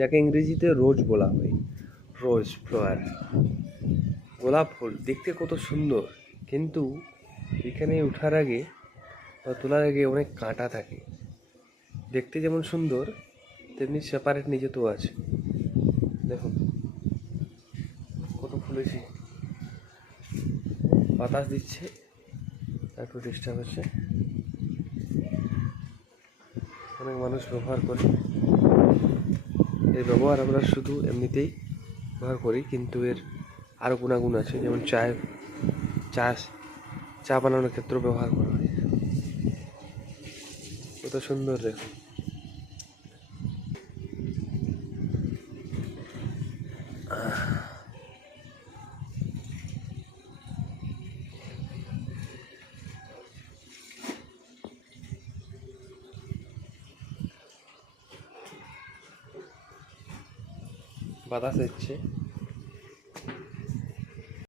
যাকে ইংরেজিতে রোজ বলা হয়। রোজ ফ্লাওয়ার গোলাপ ফুল, দেখতে কত সুন্দর। কিন্তু এখানে ওঠার আগে বা তোলার আগে অনেক কাঁটা থাকে। দেখতে যেমন সুন্দর, তেমনি সেপারেট নিজেতেও আছে। দেখুন কত ফুলেছি বাতাস দিচ্ছে একটু ডিস্টার্ব হচ্ছে। অনেক মানুষ ব্যবহার করে। এর ব্যবহার আমরা শুধু এমনিতেই ব্যবহার করি, কিন্তু এর আরও গুণাগুণ আছে, যেমন চায় চা চা বানানোর ক্ষেত্রেও ব্যবহার করা হয়। কত সুন্দর দেখুন বাতাস হচ্ছে